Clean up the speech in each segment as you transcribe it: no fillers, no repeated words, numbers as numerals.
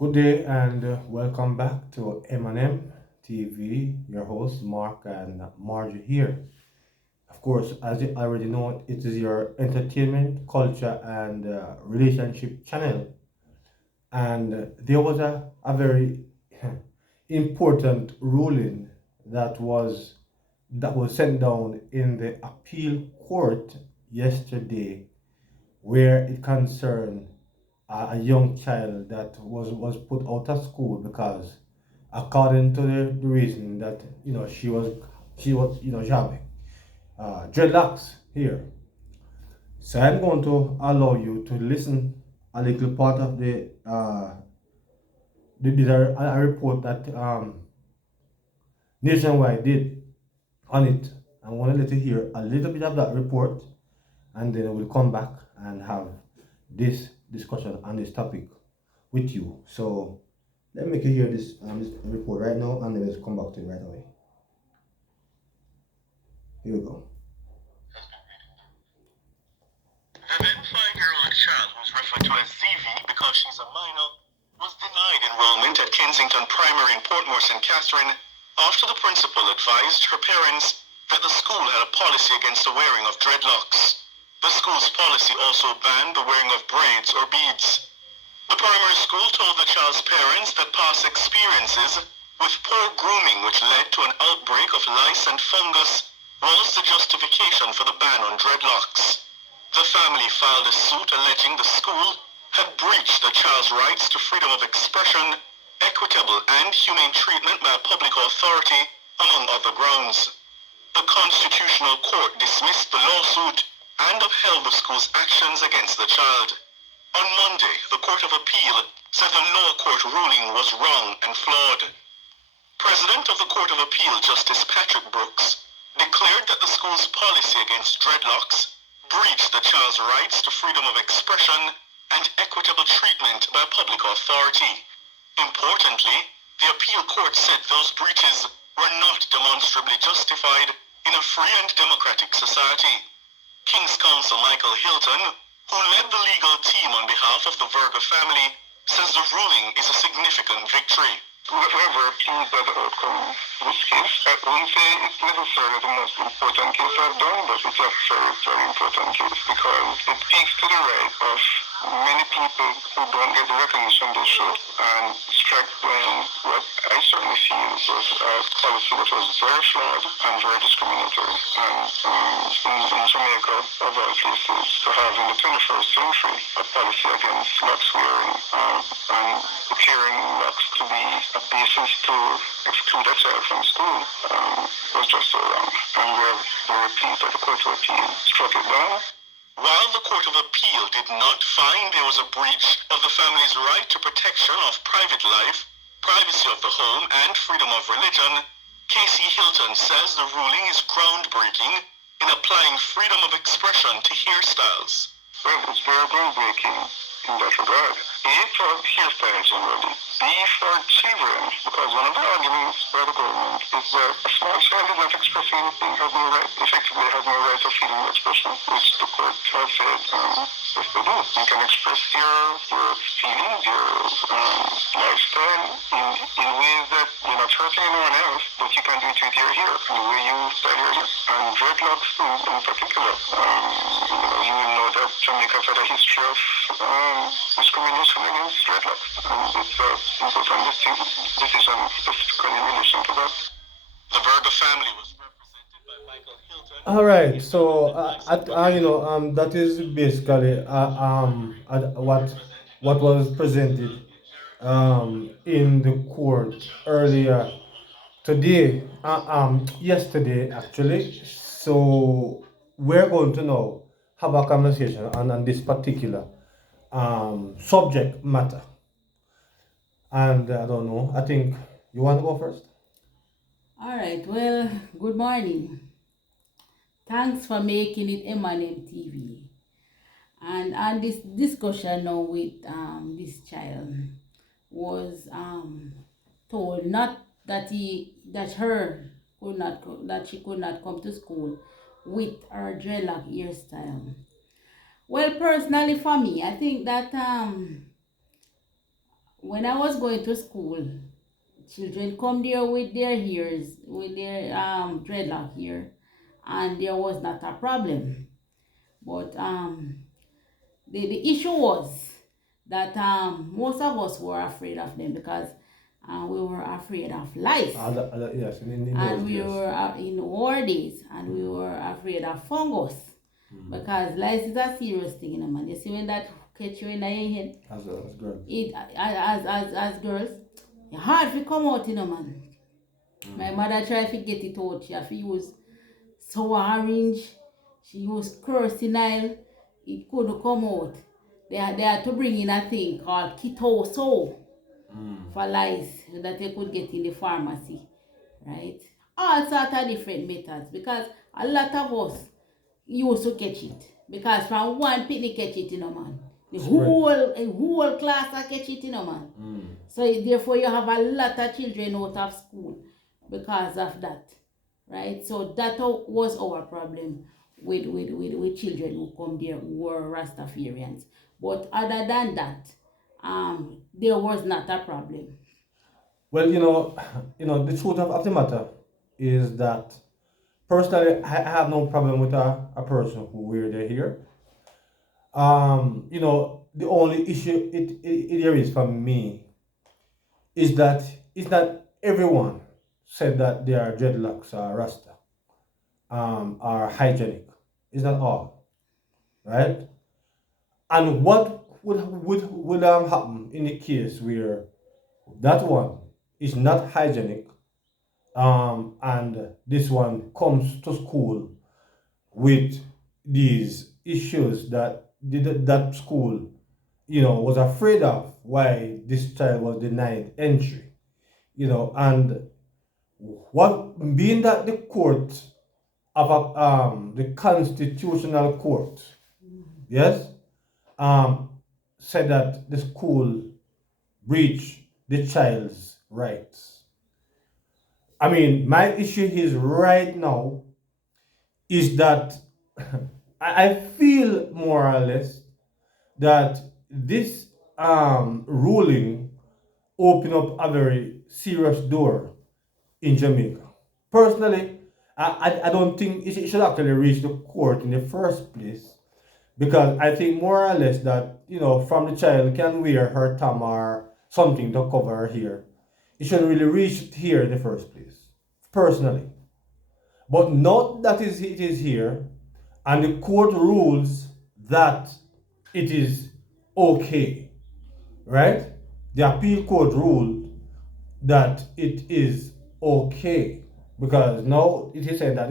Good day and welcome back to M&M TV. Your host Mark and Margie here. Of course, as you already know, it is your entertainment, culture, and relationship channel. And there was a very important ruling that was sent down in the appeal court yesterday, where it concerned a young child that was put out of school because according to the reason that she had dreadlocks here. So I'm going to allow you to listen a little part of a report that Nationwide did on it. I want to let you hear a little bit of that report, and then we'll come back and have this discussion on this topic with you. So let me make you hear this report right now, and then we'll come back to it right away. Here we go. The then 5-year-old child, who's referred to as ZV because she's a minor, was denied enrollment at Kensington Primary in Portmore St. Catherine after the principal advised her parents that the school had a policy against the wearing of dreadlocks. The school's policy also banned the wearing of braids or beads. The primary school told the child's parents that past experiences with poor grooming, which led to an outbreak of lice and fungus, was the justification for the ban on dreadlocks. The family filed a suit alleging the school had breached the child's rights to freedom of expression, equitable and humane treatment by a public authority, among other grounds. The Constitutional Court dismissed the lawsuit and upheld the school's actions against the child. On Monday, the Court of Appeal said the lower court ruling was wrong and flawed. President of the Court of Appeal, Justice Patrick Brooks, declared that the school's policy against dreadlocks breached the child's rights to freedom of expression and equitable treatment by public authority. Importantly, the appeal court said those breaches were not demonstrably justified in a free and democratic society. King's Counsel Michael Hilton, who led the legal team on behalf of the Verga family, says the ruling is a significant victory. Whoever pleased by the outcome of this case, I wouldn't say it's necessarily the most important case I've done, but it's a very, very important case because it speaks to the right of many people who don't get the recognition they should and strike down what I certainly feel was a policy that was very flawed and very discriminatory. And in Jamaica, of all places, to have in the 21st century a policy against locks wearing and declaring locks to be a basis to exclude a child from school was just so wrong. And we have the repeat of the Court of Appeal struck it down. While the Court of Appeal did not find there was a breach of the family's right to protection of private life, privacy of the home, and freedom of religion, Casey Hilton says the ruling is groundbreaking in applying freedom of expression to hairstyles. Well, it's very groundbreaking in that regard. A, for hairstyles generally. B, for children, because one of the arguments by the government is that a small child is not expressing anything, effectively has no right of freedom of expression, which the court has said, yes they do. You can express your feelings, your lifestyle in ways that you're not hurting anyone else, but you can do it with your hair, the way you style your hair. And dreadlocks in particular. You will know that Jamaica had a history of discrimination against dreadlocks. And it's a important decision specifically in relation to that. The Berger family was represented by Michael Hilton. All right, so that is basically what was presented in the court earlier today, yesterday actually. So we're going to now have a conversation on this particular subject matter. And I don't know, I think you want to go first? All right, well, good morning. Thanks for making it M&M TV. And on this discussion now with this child was told not that that she could not come to school with her dreadlock hairstyle. Well, personally for me, I think that when I was going to school, children come there with their hairs, with their dreadlock here, and there was not a problem. But the issue was that most of us were afraid of them because we were afraid of lice. Yes, in And those we days. were in war days, and we were afraid of fungus because lice is a serious thing, man. You see when that catch you in your head, As girls. it as girls, it's hard to come out, man. My mother tried to get it out. She had to use sour orange. She used quercetyl. It couldn't come out. They had to bring in a thing called keto for lice that they could get in the pharmacy, right? All sorts of different methods because a lot of us used to catch it because from one picnic catch it, man. The whole class a catch it, man. So therefore you have a lot of children out of school because of that, right? So that was our problem with children who come there who were Rastafarians. But other than that, there was not a problem. Well, the truth of the matter is that personally, I have no problem with a person who wear their hair. The only issue there is for me is that it's not everyone said that their dreadlocks are Rasta, are hygienic. It's not all, right? And what would happen in the case where that one is not hygienic, and this one comes to school with these issues that school, was afraid of why this child was denied entry, and what being that the court the constitutional court, yes, said that the school breached the child's rights. I mean, my issue is right now is that I feel more or less that this ruling opened up a very serious door in Jamaica. Personally, I don't think it should actually reach the court in the first place because I think more or less that, from the child can wear her tam or something to cover her hair. It shouldn't really reach here in the first place, personally. But not that it is here, and the court rules that it is okay, right? The appeal court ruled that it is okay because now it is said that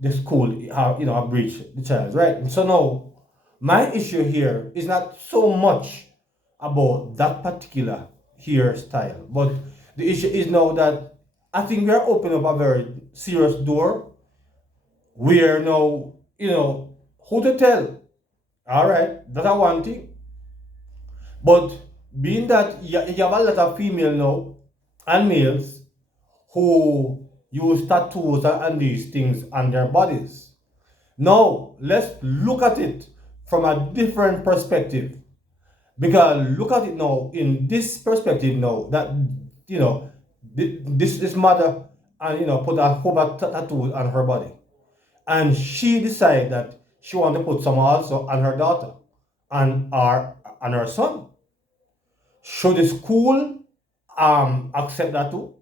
the school have breached the child's right. And so now, my issue here is not so much about that particular hairstyle, but the issue is now that I think we are opening up a very serious door where now, who to tell? All right, that's one thing. But being that you have a lot of female now and males who use tattoos and these things on their bodies. Now, let's look at it from a different perspective. Because look at it now in this perspective now that this mother and put a whole bunch of tattoos on her body, and she decided that she wanted to put some also on her daughter and her son. Should the school accept that too?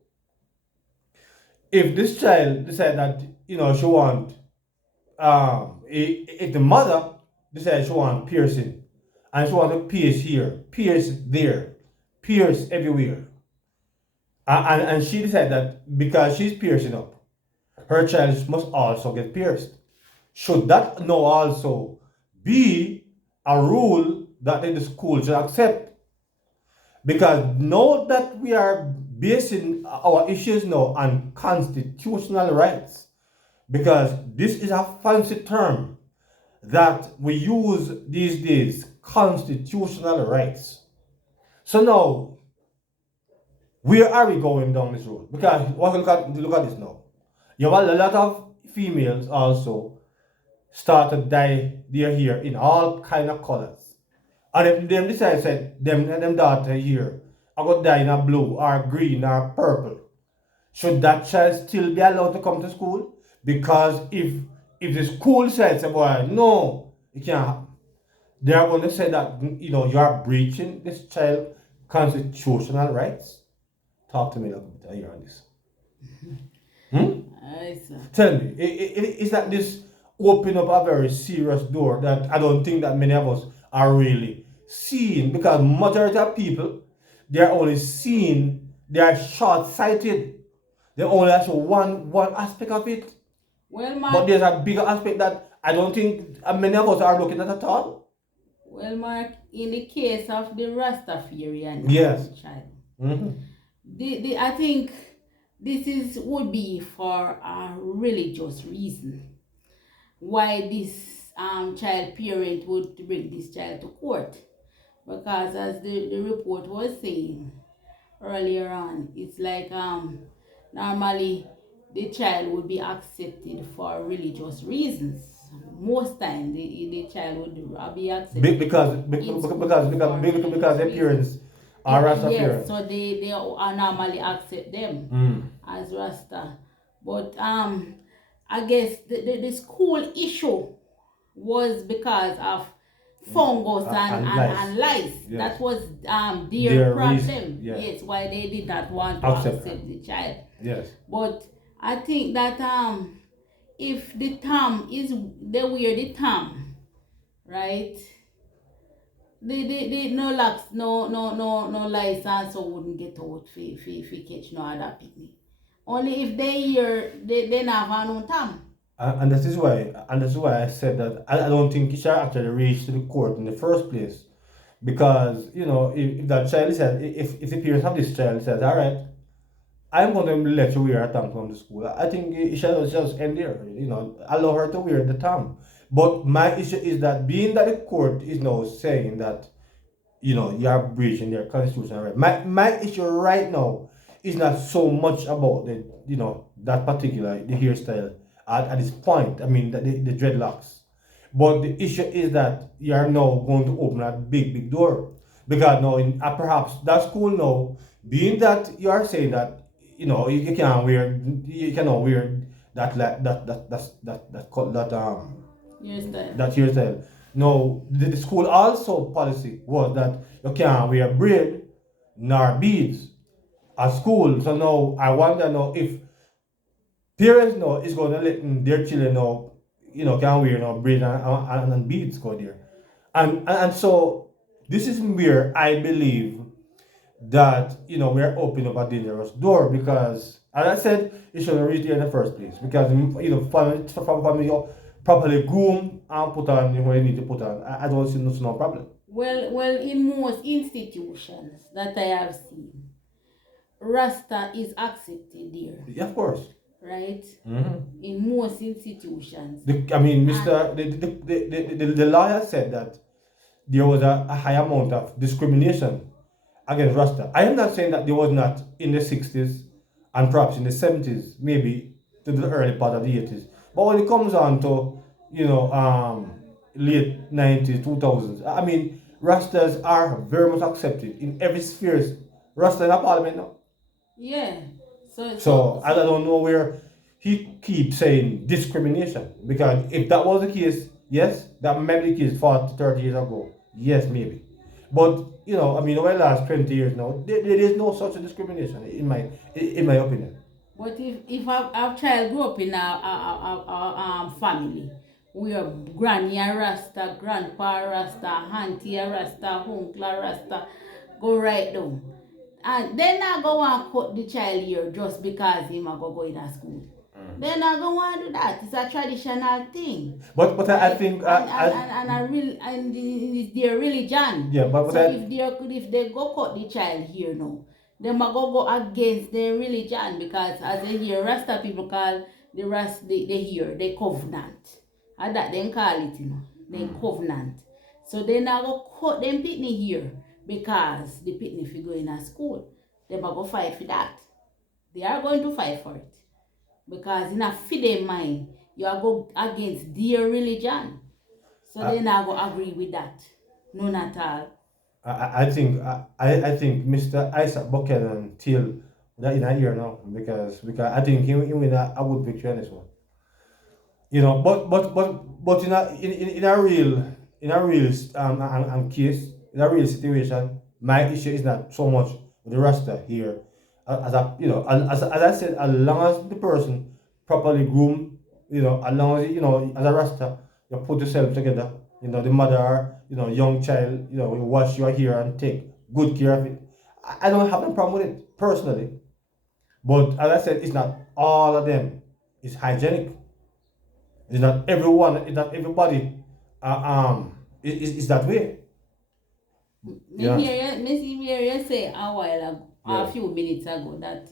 If this child decide that she want if the mother decides she want piercing and she want to pierce here, pierce there, pierce everywhere, and she decided that because she's piercing up, her child must also get pierced. Should that now also be a rule that the school should accept? Because now that we are basing our issues now on constitutional rights, because this is a fancy term that we use these days, constitutional rights. So now, where are we going down this road? Because look at this now. You have a lot of females also start to dye their hair in all kind of colors. And if them decide said them daughter here, I got die in a blue or green or purple, should that child still be allowed to come to school? Because if the school says, boy, no, it can't happen, they are going to say that you are breaching this child constitutional rights. Talk to me a little bit here on this. Hmm? I see. Tell me, is that this open up a very serious door that I don't think that many of us are really seeing, because majority of people, they are only seeing, they are short-sighted. They only have one aspect of it. Well, But Mark. there's a bigger aspect that I don't think many of us are looking at all. Well, Mark, in the case of the Rastafarian Yes. child, Mhm. I think this is would be for a religious reason why this child parent would bring this child to court, because as the report was saying earlier on, it's like normally the child would be accepted for religious reasons. Most time the child would be accepted in school for religious Their reasons. parents are Rasta Yes, parents. so they are normally accept them Mm. as Rasta. But I guess the school issue was because of fungus And lice. and lice. Yes. That was their Their problem. reason, yeah. Yes, why they did not want to Accept. accept the child. Yes. But I think that if the term is they wear the term, right? The no lax no license, so wouldn't get out fi catch no other picnic. Only if they hear they not have no term. And that is why I said that I don't think it should actually reach to the court in the first place. Because, if that child says, if the parents of this child says, all right, I'm going to let you wear a tam from the school, I think it should just end there. Allow her to wear the tam. But my issue is that being that the court is now saying that, you are breaching their constitutional right. My issue right now is not so much about that particular the hairstyle at this point. I mean the dreadlocks. But the issue is that you are now going to open a big door. Because now perhaps that school now, being that you are saying that you can't wear, you cannot wear Hairstyle. that hairstyle. No, the school also policy was that you can't wear braid nor beads at school. So now I wonder now if parents know is going to let their children know, can wear braid and beads go there. And so this is where I believe that we're opening up a dangerous door, because as I said, it shouldn't reach there in the first place, because family properly groom and put on what you need to put on. I don't see no problem. Well, in most institutions that I have seen, Rasta is accepted there, Yeah, of course. right? Mm-hmm. In most institutions. I mean, Mr. The lawyer said that there was a high amount of discrimination against Rasta. I am not saying that there was not in the 60s and perhaps in the 70s, maybe to the early part of the 80s. But when it comes on to, late 90s, 2000s, I mean, Rastas are very much accepted in every sphere. Rasta in a parliament now. Yeah. So I don't know where he keeps saying discrimination. Because if that was the case, yes, that may be the case 40, 30 years ago. Yes, maybe. But I mean, over the last 20 years now, there is no such a discrimination in my opinion. But if a child grew up in a family where granny a Rasta, grandpa a Rasta, auntie a Rasta, uncle a Rasta, go right down. And they not go and cut the child here just because him a go in a school. They not go want to do that. It's a traditional thing. But I think And it's their religion. Yeah, but so I, if they go cut the child here now, they might go against their religion, because as they hear Rasta people call the Rasta they hear the covenant. And that they call it, the covenant. So they now go cut them pitney here because the pitney if you go in a school. They might go fight for that. They are going to fight for it. Because in a fide mind, you are go against their religion. So they now go agree with that. None at all. I think Mr. Isaac Buchanan till that in a year now because I think he win a good victory on this one. But in a real case, in a real situation, my issue is not so much with the Rasta here, as a as I said, as long as the person properly groomed, as long as as a Rasta, you put yourself together, the mother, young child, you wash your hair and take good care of it. I don't have no problem with it personally, but as I said, it's not all of them. It's hygienic. It's not everyone, it's not everybody is that way. Yeah. Me hear you say a while ago, Yeah. a few minutes ago that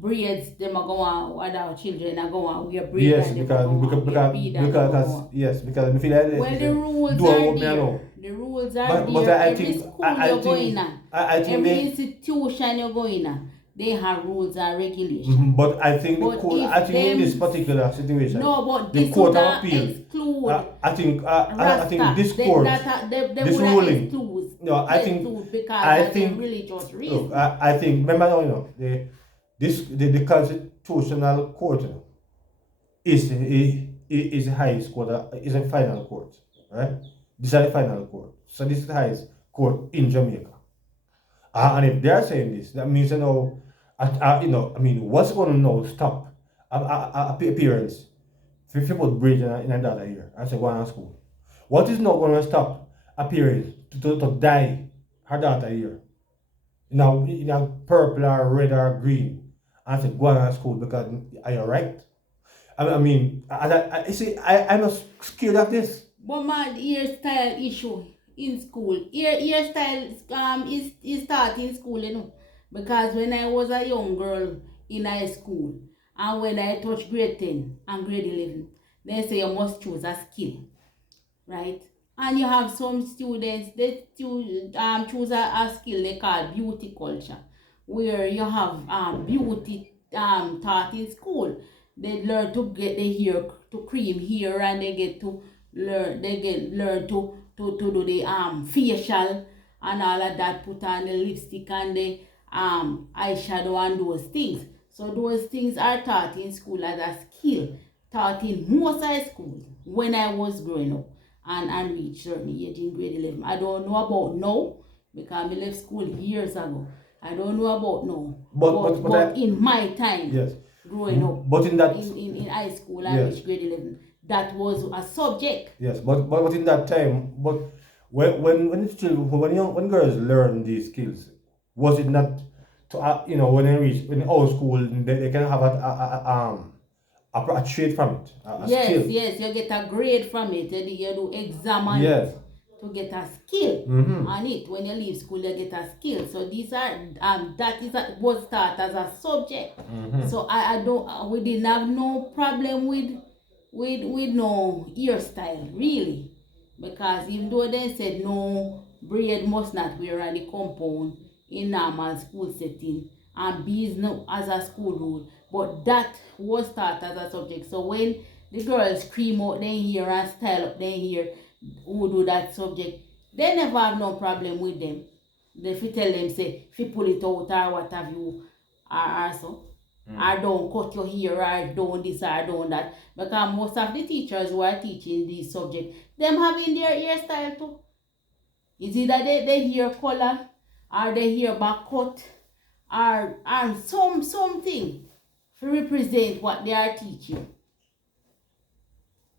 breeds them are going other children are going wear breed Yes, and them because are going because wear bead and them are because going. yes, because I feel like Well, the rules do are what me I there. know. The rules are But there. I Every think school I you're think going at, I think every they institution you're going at, they have rules and regulations. but I think the But court if I think in this them particular situation no, but the this court would of appeal exclude I think Rasta. this court They this would ruling exclude no I think exclude because I of the think religious look reason. I think remember now the constitutional court is the highest court, is a final court, right? This is the final court. So this is the highest court in Jamaica. And if they are saying this, that means I mean, what's going to now stop appearance? If you put bridge in a data here and say go on school, what is not going to stop appearance to die her daughter here? Now in a purple or red or green, and say go on school because are you right? I mean, I see. I'm not scared of this. But my hairstyle issue in school, hairstyle is taught in school, because when I was a young girl in high school and when I touched grade 10 and grade 11, they say you must choose a skill, right? And you have some students they choose a skill they call beauty culture, where you have beauty taught in school. They learn to get the hair to cream hair and they get to learn to do the facial and all of that, put on the lipstick and the eyeshadow and those things. So those things are taught in school as a skill, taught in most high schools when I was growing up and reached certain age in grade 11. I don't know about now because I left school years ago. I don't know about now. But in my time, yes, growing up, but in that in high school and reached grade 11, that was a subject. yes, but in that time, but when it's still when girls learn these skills, was it not to when they reach in old school they can have a trade from it, a Yes, skill. yes, you get a grade from it. You do exam on Yes. it to get a skill on it. When you leave school, you get a skill. So these are was taught as a subject. So I don't we didn't have no problem with no hairstyle really, because even though they said no braid must not wear on the compound in normal school setting and bees no as a school rule, but that was taught as a subject. So when the girls cream out their hair and style up their hair who do that subject, they never have no problem with them. If you tell them say if you pull it out or what have you or so, or don't cut your hair or don't this or don't that, because most of the teachers who are teaching this subject, them having their hairstyle too. It's either they hair color or they hair back cut or something to represent what they are teaching.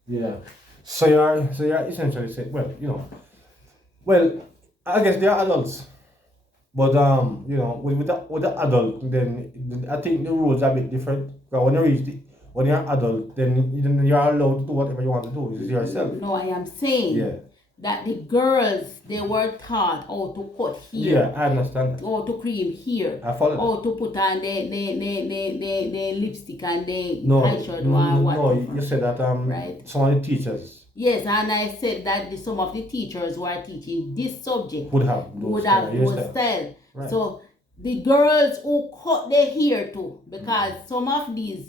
Yeah. So you're essentially saying, well, I guess they are adults, but with the adult, then I think the rules are a bit different. Because when you're adult, then you're allowed to do whatever you want to do. It's yourself. No, I am saying Yeah. that the girls they were taught how to cut Yeah, hair, I understand. how to cream hair, I follow that. how to put on the lipstick and the No, eyeshadow no, and no, whatever. you said that Right. some of the teachers Yes, and I said that some of the teachers who are teaching this subject would have would have hairstyle. those style. Right. So the girls who cut their hair too, because some of these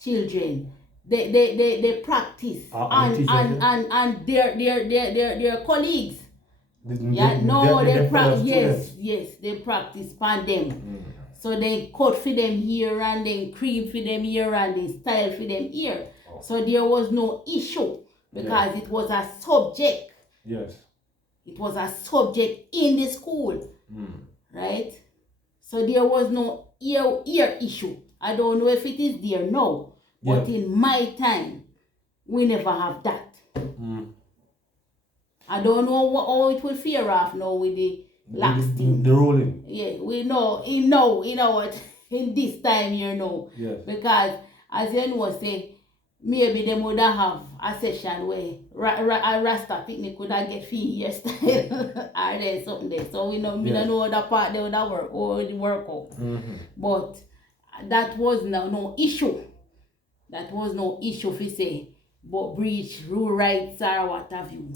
children they practice And the teachers, and their colleagues Yeah, no, They they fellow yes, students. yes, they practice on them. Mm. So they cut for them here and then cream for them here and then style for them here. Oh. So there was no issue because it was a subject. Yes. It was a subject in the school, Mm. right? So there was no ear issue. I don't know if it is there now, but Yeah. in my time, we never have that. Mm. I don't know how it will fare off now with the lax thing. The ruling. Yeah, we know, you know what, in this time, you know. Yes. Because, as you know, say, maybe they would have a session where a Rasta picnic could have get fee hairstyle or there's something there. So we know, we don't know that part they would have work or the work out. Mm-hmm. But that was no issue. That was no issue if you say, but breach rule rights or what have you.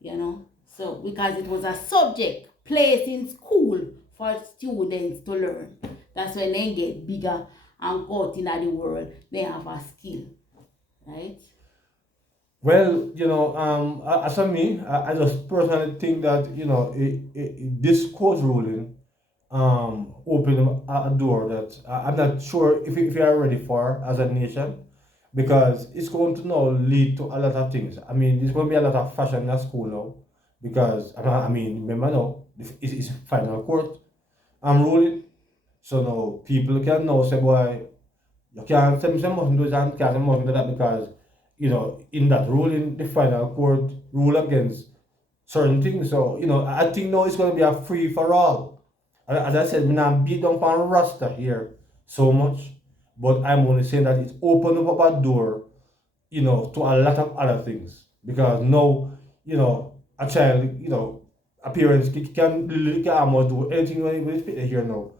You know? So, because it was a subject placed in school for students to learn. That's when they get bigger and go out in the world, they have a skill. Right? Well, as for me, I just personally think that this court ruling opened a door that I'm not sure if we are ready for as a nation, because it's going to now lead to a lot of things. I mean, there's going to be a lot of fashion at school now, because I mean, remember now, it's final court. I'm ruling, so now people can now say, boy, you can't say mustn't do that, can't say mustn't do that, because in that ruling, the final court rule against certain things. So I think now it's going to be a free for all. As I said, I'm not beat down on Rasta here so much, but I'm only saying that it's opened up a door, to a lot of other things. Because now, a child, appearance can almost do anything when it's here now.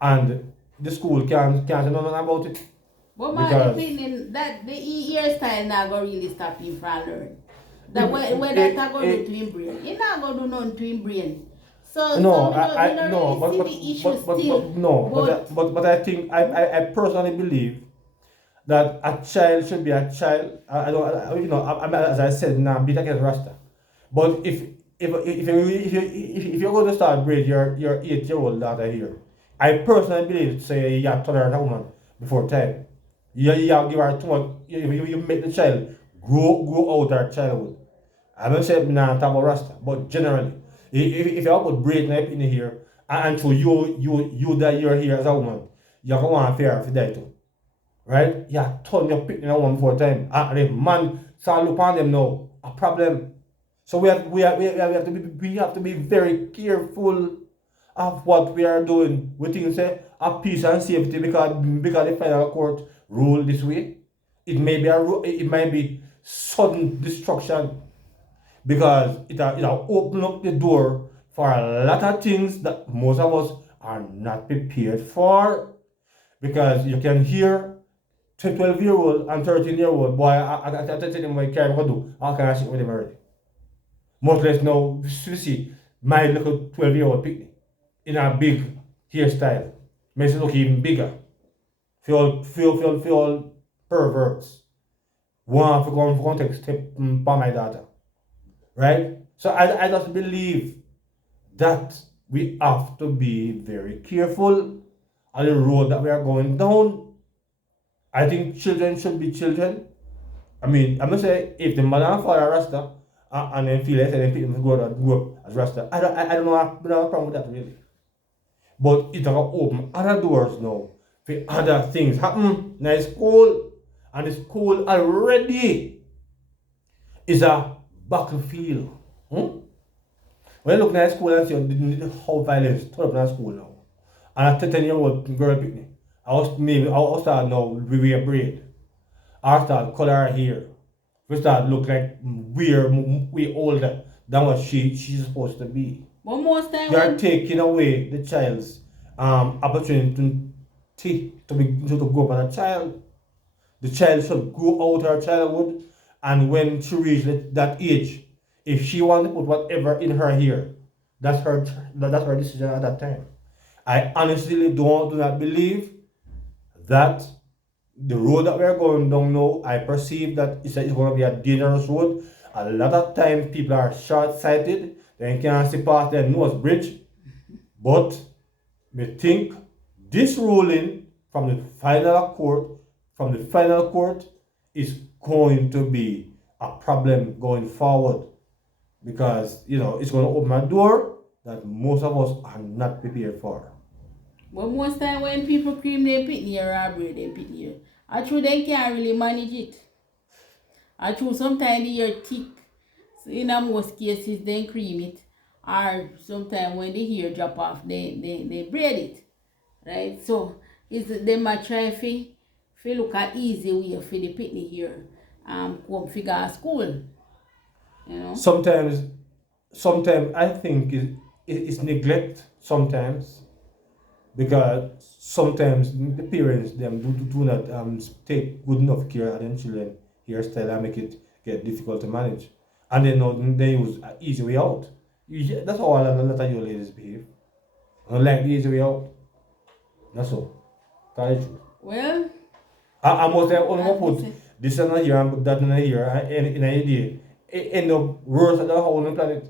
And the school can't say nothing about it. But my opinion, that the hairstyle not going to really stop him from learning. That when that not going to do to him brain. He not going to do nothing to him brain. So, no, we don't no, really see the issue still. but I think I personally believe that a child should be a child. I don't, as I said, now beat against Rasta. But if you're going to start braid your 8-year-old daughter here, I personally believe, say, you have to tolerate a woman before time. You have to give her too much. You make the child grow out her childhood. I'm not saying I'm talking about Rasta, but generally, if you have put braid in here, and so you that you're here as a woman, you're going to want to fear for that too. Right? Yeah, turn your pick in a one for time. And if man start look on them now, a problem. So we have to be very careful of what we are doing. We think say a peace and safety because the final court rule this way. It may be sudden destruction, because it'll open up the door for a lot of things that most of us are not prepared for. Because you can hear 12-year-old and 13-year-old boy, I tell them what I can't do. How can I sit with them already? Much less now, you see, my little 12-year-old picnic in a big hairstyle makes it look even bigger. Feel perverts. Want to go for context by my daughter. Right? So I just believe that we have to be very careful on the road that we are going down. I think children should be children. I mean, I'm not saying if the mother and father are Rasta and then feel like they people grow up as Rasta. I don't know, I don't have a problem with that really. But it's going to open other doors now for other things happen in the school. And the school already is a battlefield. When you look at school and see how violence turn up in school now, and a 10-year-old girl picnic, I was start now we wear braid. I start color her hair. We start look like we older than what she's supposed to be. But most time You are taking away the child's opportunity to grow up as a child. The child should grow out her childhood, and when she reaches that age, if she wants to put whatever in her hair, that's her decision at that time. I honestly do not believe that the road that we are going down now, I perceive that it's going to be a dangerous road. A lot of times people are short-sighted. They can't see past their nose bridge. But me think this ruling from the final court is going to be a problem going forward because it's going to open a door that most of us are not prepared for. But most time when people cream their pitney or bread their pitney, I true they can't really manage it. I true sometimes they are thick. So in most cases they cream it. Or sometimes when they hear drop off they braid it. Right? So is them a try fi look at easy way for the pitney here come figure school. You know? Sometimes I think it's neglect sometimes because sometimes the parents them do not take good enough care of their children hairstyle and make it get difficult to manage, and they know they use an easy way out. That's how a lot of you ladies behave. I don't like the easy way out. That's all. Tell the truth. Well, I must have only as we put say, this in here and put that in here and in a day. It end up worse than the whole planet.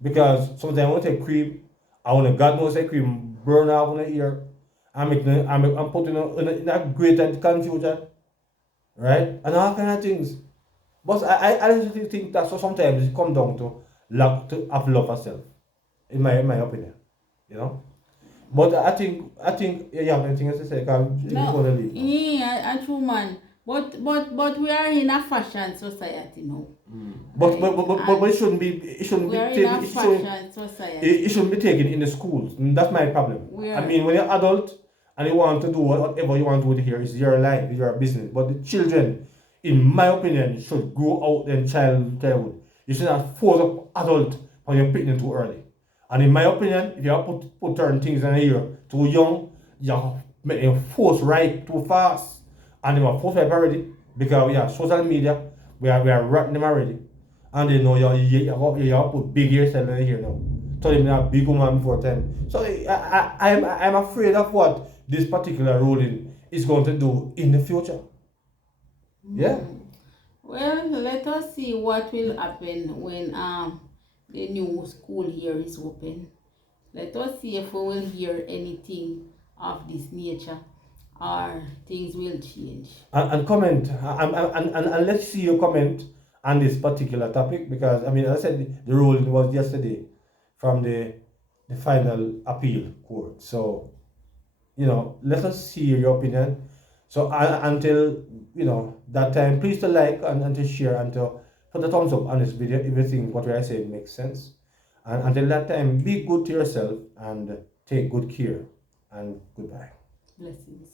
Because sometimes I want to take cream, I want to God knows say cream burn off on the ear. I'm putting in a greater confusion. Right? And all kind of things. But I honestly think that so sometimes it comes down to lack of love for self. In my opinion. You know? But I think you have anything else to say, because you're no, gonna leave. yeah, a true man. But we are in a fashion society now. But it shouldn't We be are in a taken fashion society. it shouldn't be taken in the schools. That's my problem. We I are. mean, when you're adult and you want to do whatever you want to do here, it's your life, it's your business. But the children, in my opinion, should grow out in childhood. You should not force up adult when you're picking too early. And in my opinion, if you have put certain things in here too young, you have make them force right too fast. And they are force right already because we have social media, we are rotting them already. And they know you have put big hairstyle in here now. Tell them you're a big woman before time. So I'm afraid of what this particular ruling is going to do in the future. Yeah. Well, let us see what will happen when the new school year is open. Let us see if we will hear anything of this nature or things will change. And comment and let's see your comment on this particular topic because I mean as I said the ruling was yesterday from the final appeal court. So let us see your opinion. So until that time, please to like and to share and to put a thumbs up on this video if you think what I say makes sense. And until that time, be good to yourself and take good care. And goodbye. Blessings.